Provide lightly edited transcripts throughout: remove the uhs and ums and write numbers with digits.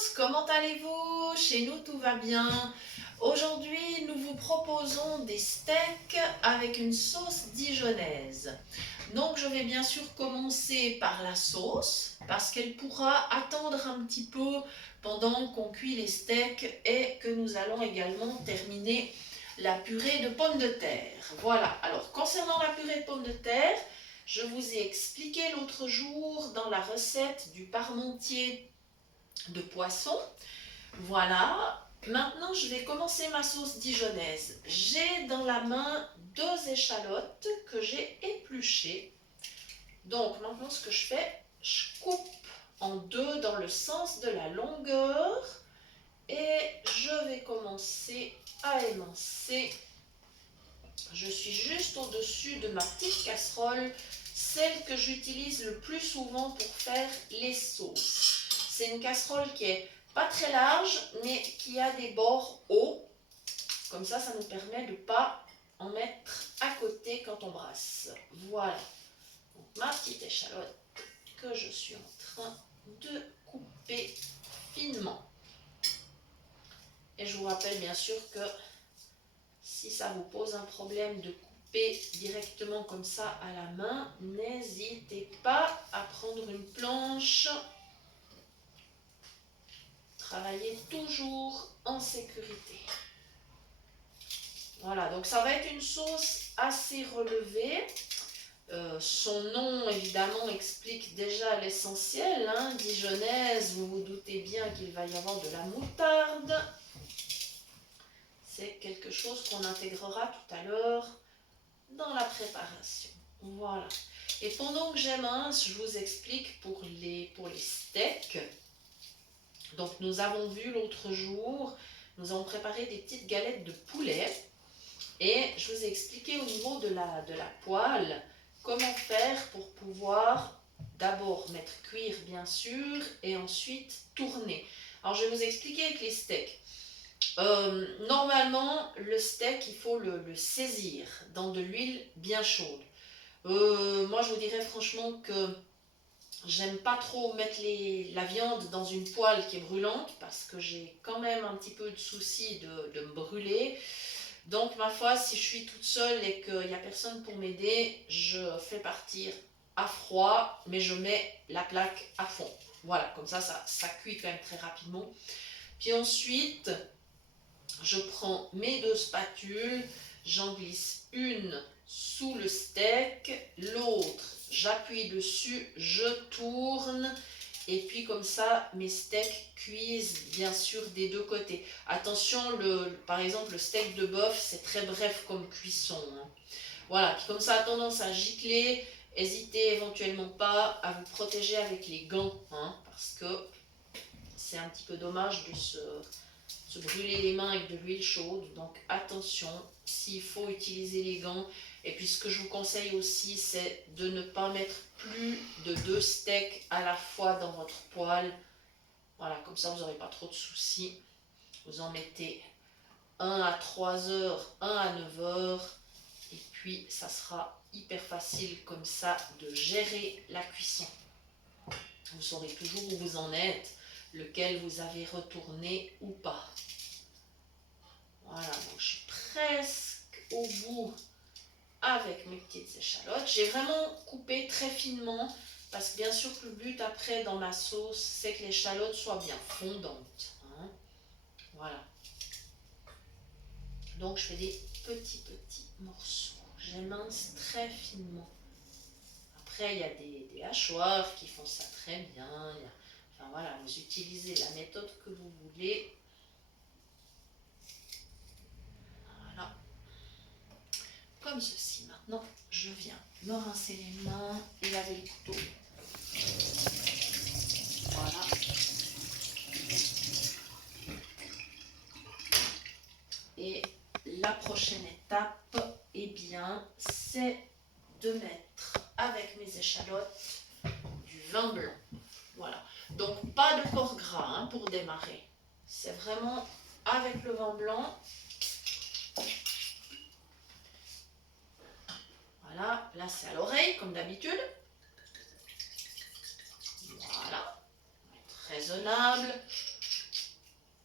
tous, comment allez-vous? Chez nous tout va bien. Aujourd'hui nous vous proposons des steaks avec une sauce dijonnaise. Donc je vais bien sûr commencer par la sauce parce qu'elle pourra attendre un petit peu pendant qu'on cuit les steaks et que nous allons également terminer la purée de pommes de terre. Voilà, alors concernant la purée de pommes de terre, je vous ai expliqué l'autre jour dans la recette du parmentier de poisson. Voilà, maintenant je vais commencer ma sauce dijonnaise. J'ai dans la main 2 échalotes que j'ai épluchées. Donc maintenant ce que je fais, je coupe en 2 dans le sens de la longueur et je vais commencer à émincer. Je suis juste au-dessus de ma petite casserole, celle que j'utilise le plus souvent pour faire les sauces. C'est une casserole qui est pas très large, mais qui a des bords hauts. Comme ça nous permet de ne pas en mettre à côté quand on brasse. Voilà. Donc, ma petite échalote que je suis en train de couper finement. Et je vous rappelle bien sûr que si ça vous pose un problème de couper directement comme ça à la main, n'hésitez pas à prendre une planche. Travaillez toujours en sécurité. Voilà, donc ça va être une sauce assez relevée. Son nom, évidemment, explique déjà l'essentiel. Dijonnaise, vous vous doutez bien qu'il va y avoir de la moutarde. C'est quelque chose qu'on intégrera tout à l'heure dans la préparation. Voilà. Et pendant que j'émince, je vous explique pour les steaks. Donc nous avons vu l'autre jour, nous avons préparé des petites galettes de poulet et je vous ai expliqué au niveau de la poêle comment faire pour pouvoir d'abord mettre cuire bien sûr et ensuite tourner. Alors je vais vous expliquer avec les steaks. Normalement le steak il faut le saisir dans de l'huile bien chaude. Moi je vous dirais franchement que j'aime pas trop mettre la viande dans une poêle qui est brûlante parce que j'ai quand même un petit peu de souci de me brûler. Donc ma foi, si je suis toute seule et qu'il n'y a personne pour m'aider, je fais partir à froid, mais je mets la plaque à fond. Voilà, comme ça cuit quand même très rapidement. Puis ensuite, je prends mes 2 spatules, j'en glisse une sous le steak, l'autre j'appuie dessus, je tourne et puis comme ça mes steaks cuisent bien sûr des 2 côtés. Attention, par exemple le steak de bœuf c'est très bref comme cuisson. Voilà, puis comme ça a tendance à gicler, n'hésitez éventuellement pas à vous protéger avec les gants parce que c'est un petit peu dommage de se brûler les mains avec de l'huile chaude. Donc attention, s'il faut utiliser les gants. Et puis ce que je vous conseille aussi, c'est de ne pas mettre plus de 2 steaks à la fois dans votre poêle. Voilà, comme ça vous n'aurez pas trop de soucis. Vous en mettez un à 3 heures, un à 9 heures. Et puis ça sera hyper facile comme ça de gérer la cuisson. Vous saurez toujours où vous en êtes, lequel vous avez retourné ou pas. Voilà, donc je suis presque au bout avec mes petites échalotes. J'ai vraiment coupé très finement parce que bien sûr que le but après dans ma sauce, c'est que l'échalote soit bien fondante. Voilà. Donc je fais des petits morceaux. J'émince très finement. Après, il y a des hachoirs qui font ça très bien. Enfin voilà, vous utilisez la méthode que vous voulez. Voilà. Comme ceci. Maintenant, je viens me rincer les mains et laver le couteau. Voilà. Et la prochaine étape, eh bien, c'est de mettre avec mes échalotes du vin blanc. Voilà. Donc pas de porc gras pour démarrer. C'est vraiment avec le vin blanc. Voilà, là c'est à l'oreille comme d'habitude. Voilà, raisonnable.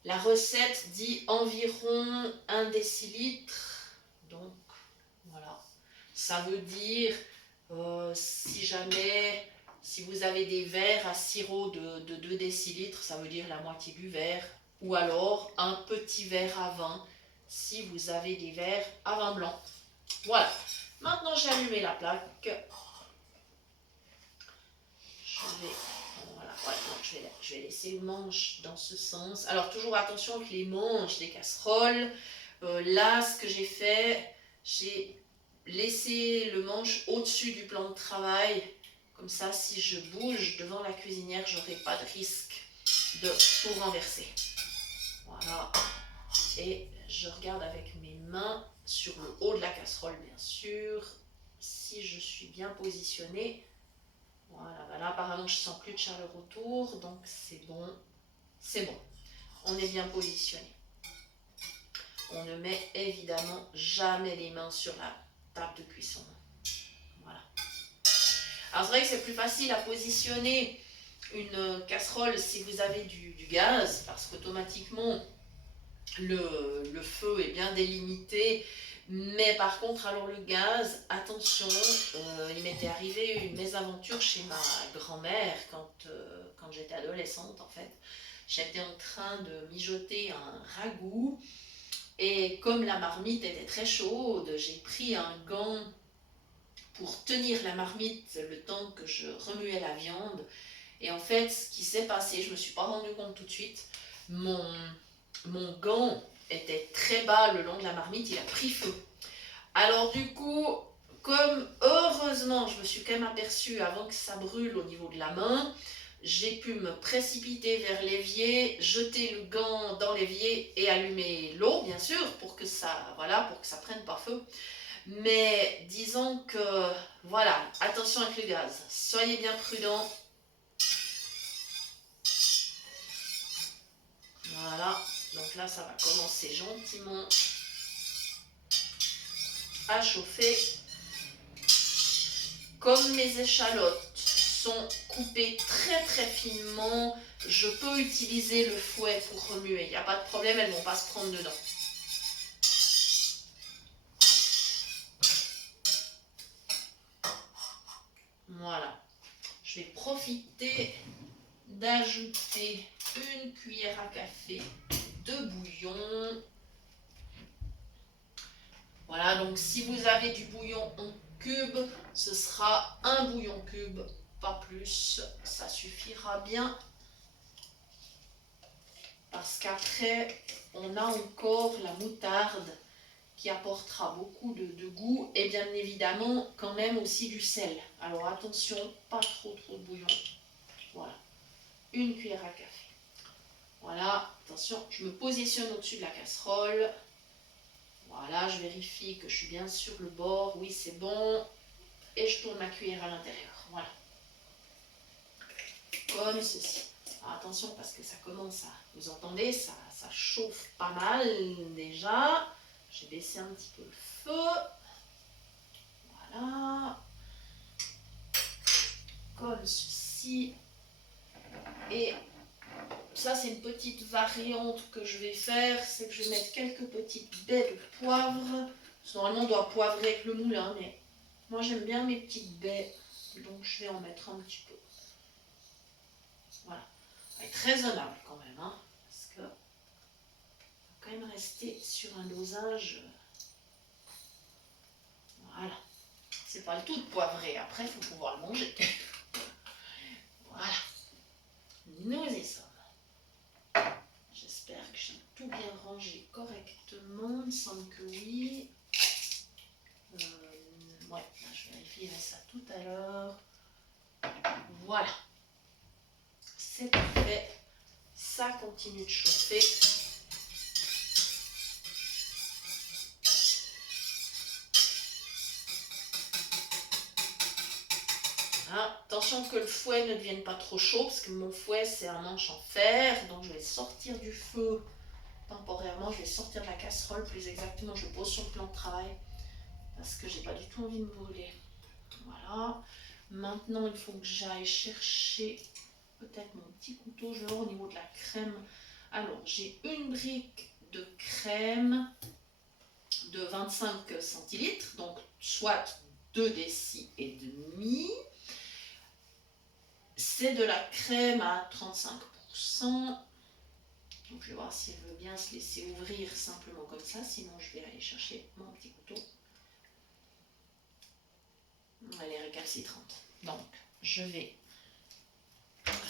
La recette dit environ 1 décilitre. Donc, voilà. Ça veut dire, si jamais, si vous avez des verres à sirop de 2 décilitres, ça veut dire la moitié du verre. Ou alors, un petit verre à vin, si vous avez des verres à vin blanc. Voilà. Maintenant, j'ai allumé la plaque. Voilà, ouais, donc je vais laisser le manche dans ce sens. Alors, toujours attention que les manches des casseroles, là, ce que j'ai fait, j'ai laissé le manche au-dessus du plan de travail. Comme ça, si je bouge devant la cuisinière, j'aurai pas de risque de tout renverser. Voilà. Et je regarde avec mes mains sur le haut de la casserole, bien sûr, si je suis bien positionnée. Voilà, là apparemment je sens plus de chaleur autour, donc c'est bon, on est bien positionné. On ne met évidemment jamais les mains sur la table de cuisson. Voilà. Alors c'est vrai que c'est plus facile à positionner une casserole si vous avez du gaz, parce qu'automatiquement le feu est bien délimité. Mais par contre, alors le gaz, attention, il m'était arrivé une mésaventure chez ma grand-mère quand j'étais adolescente en fait. J'étais en train de mijoter un ragoût et comme la marmite était très chaude, j'ai pris un gant pour tenir la marmite le temps que je remuais la viande. Et en fait, ce qui s'est passé, je ne me suis pas rendu compte tout de suite, mon gant était très bas le long de la marmite, il a pris feu. Alors du coup, comme heureusement je me suis quand même aperçue avant que ça brûle au niveau de la main, j'ai pu me précipiter vers l'évier, jeter le gant dans l'évier et allumer l'eau bien sûr pour que ça, voilà, pour que ça prenne pas feu. Mais disons que voilà, attention avec le gaz, soyez bien prudents. Voilà, donc là ça va commencer gentiment à chauffer. Comme mes échalotes sont coupées très très finement, je peux utiliser le fouet pour remuer. Il n'y a pas de problème, elles ne vont pas se prendre dedans. Voilà. Je vais profiter d'ajouter une cuillère à café de bouillon. Voilà, donc si vous avez du bouillon en cube, ce sera un bouillon cube, pas plus, ça suffira bien. Parce qu'après, on a encore la moutarde qui apportera beaucoup de goût et bien évidemment quand même aussi du sel. Alors attention, pas trop de bouillon. Voilà, une cuillère à café. Voilà, attention, je me positionne au-dessus de la casserole. Voilà, je vérifie que je suis bien sur le bord. Oui, c'est bon. Et je tourne ma cuillère à l'intérieur. Voilà. Comme ceci. Alors, attention parce que ça commence à... Vous entendez, ça chauffe pas mal déjà. J'ai baissé un petit peu le feu. Voilà. Comme ceci. Et ça, c'est une petite variante que je vais faire. C'est que je vais mettre quelques petites baies de poivre. Normalement, on doit poivrer avec le moulin, mais moi, j'aime bien mes petites baies. Donc, je vais en mettre un petit peu. Voilà. Elle est très raisonnable quand même, hein, parce que faut quand même rester sur un dosage. Voilà. C'est pas le tout de poivrer. Après, il faut pouvoir le manger. Voilà. Nous y sommes. J'espère que j'ai tout bien rangé correctement. Il me semble que oui. Ouais, je vérifierai ça tout à l'heure. Voilà. C'est parfait. Ça continue de chauffer. Voilà. Attention que le fouet ne devienne pas trop chaud, parce que mon fouet c'est un manche en fer. Donc je vais sortir du feu temporairement. Je vais sortir de la casserole, plus exactement. Je pose sur le plan de travail, parce que j'ai pas du tout envie de me brûler. Voilà. Maintenant, il faut que j'aille chercher peut-être mon petit couteau. Je vais voir au niveau de la crème. Alors, j'ai une brique de crème de 25 centilitres, donc soit 2 décis et demi. C'est de la crème à 35%. Donc je vais voir si elle veut bien se laisser ouvrir simplement comme ça, sinon je vais aller chercher mon petit couteau. Elle est récalcitrante. Donc je vais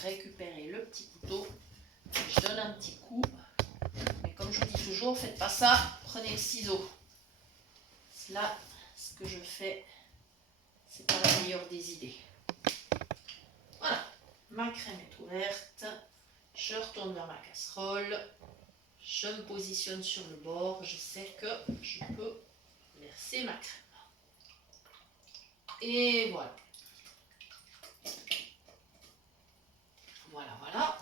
récupérer le petit couteau. Je donne un petit coup. Mais comme je vous dis toujours, faites pas ça, prenez le ciseau. Là, ce que je fais, c'est pas la meilleure des idées. Voilà, ma crème est ouverte. Je retourne vers ma casserole. Je me positionne sur le bord. Je sais que je peux verser ma crème. Et voilà. Voilà, voilà.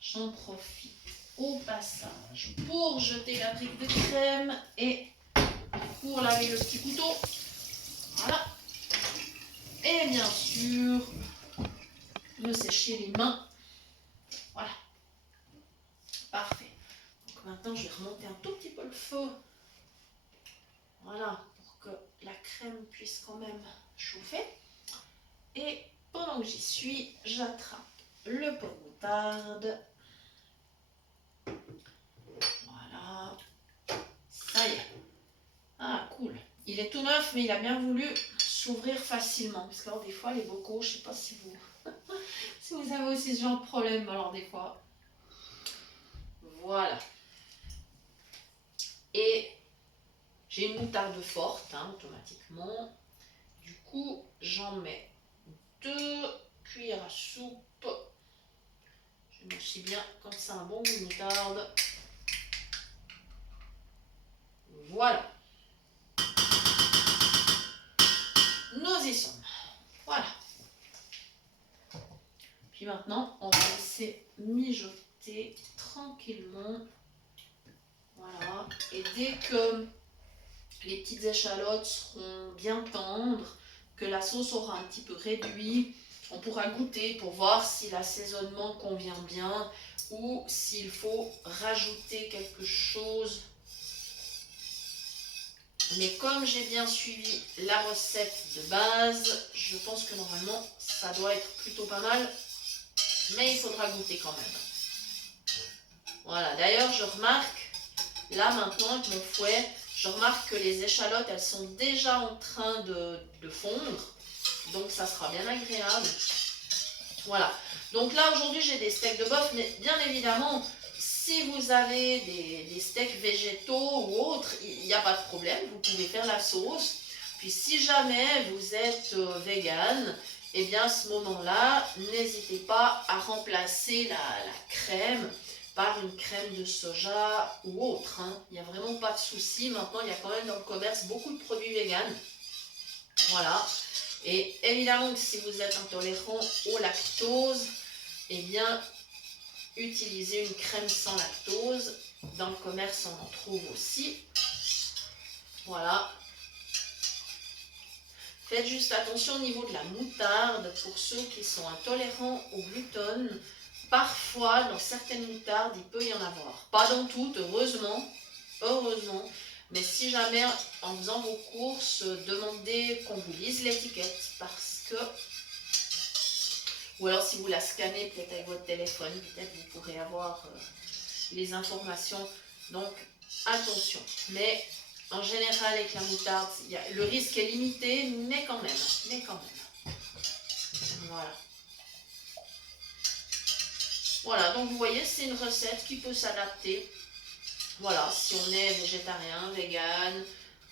J'en profite au passage pour jeter la brique de crème et pour laver le petit couteau. Voilà. Et bien sûr, me sécher les mains. Voilà. Parfait. Donc maintenant, je vais remonter un tout petit peu le feu. Voilà, pour que la crème puisse quand même chauffer. Et pendant que j'y suis, j'attrape le pot de moutarde. Voilà. Ça y est. Ah, cool. Il est tout neuf, mais il a bien voulu s'ouvrir facilement. Parce que alors, des fois, les bocaux, je ne sais pas si vous... si vous avez aussi ce genre de problème, alors des fois. Voilà. Et j'ai une moutarde forte, hein, automatiquement. Du coup, j'en mets 2 cuillères à soupe. J'aime aussi bien quand c'est un bon goût de moutarde. Voilà. Nous y sommes. Voilà. Puis maintenant, on va laisser mijoter tranquillement. Voilà. Et dès que les petites échalotes seront bien tendres, que la sauce aura un petit peu réduit, on pourra goûter pour voir si l'assaisonnement convient bien ou s'il faut rajouter quelque chose. Mais comme j'ai bien suivi la recette de base, je pense que normalement ça doit être plutôt pas mal. Mais il faudra goûter quand même. Voilà, d'ailleurs je remarque, là maintenant avec mon fouet, je remarque que les échalotes elles sont déjà en train de fondre. Donc ça sera bien agréable. Voilà, donc là aujourd'hui j'ai des steaks de bœuf, mais bien évidemment, si vous avez des steaks végétaux ou autres, il n'y a pas de problème, vous pouvez faire la sauce. Puis si jamais vous êtes vegan, eh bien à ce moment-là, n'hésitez pas à remplacer la crème par une crème de soja ou autre. Hein. Il n'y a vraiment pas de souci. Maintenant, il y a quand même dans le commerce beaucoup de produits vegan. Voilà. Et évidemment que si vous êtes intolérant au lactose, eh bien, utilisez une crème sans lactose. Dans le commerce, on en trouve aussi. Voilà. Faites juste attention au niveau de la moutarde pour ceux qui sont intolérants au gluten. Parfois, dans certaines moutardes, il peut y en avoir. Pas dans toutes, heureusement. Heureusement. Mais si jamais, en faisant vos courses, demandez qu'on vous lise l'étiquette. Parce que... Ou alors, si vous la scannez peut-être avec votre téléphone, peut-être vous pourrez avoir les informations. Donc, attention. Mais... en général, avec la moutarde, le risque est limité, mais quand même. Voilà. Voilà, donc vous voyez, c'est une recette qui peut s'adapter. Voilà, si on est végétarien, vegan,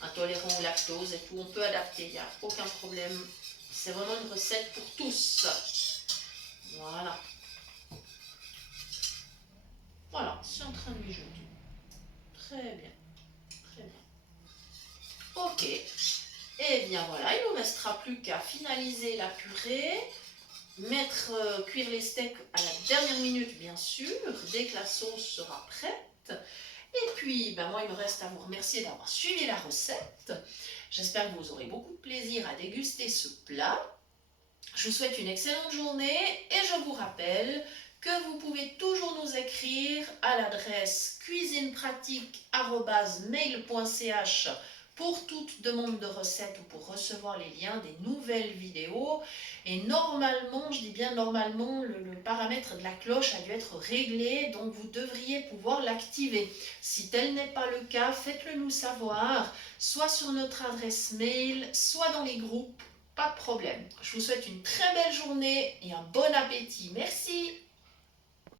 intolérant au lactose et tout, on peut adapter, il n'y a aucun problème. C'est vraiment une recette pour tous. Voilà. Voilà, c'est en train de mijoter. Très bien. Très bien. Ok. Et bien voilà, il ne nous restera plus qu'à finaliser la purée, cuire les steaks à la dernière minute bien sûr, dès que la sauce sera prête. Et puis, ben moi il me reste à vous remercier d'avoir suivi la recette. J'espère que vous aurez beaucoup de plaisir à déguster ce plat. Je vous souhaite une excellente journée et je vous rappelle que vous pouvez toujours nous écrire à à l'adresse cuisinepratique@mail.ch pour toute demande de recette ou pour recevoir les liens des nouvelles vidéos. Et normalement, je dis bien normalement, le paramètre de la cloche a dû être réglé, donc vous devriez pouvoir l'activer. Si tel n'est pas le cas, faites-le nous savoir, soit sur notre adresse mail, soit dans les groupes, pas de problème. Je vous souhaite une très belle journée et un bon appétit. Merci.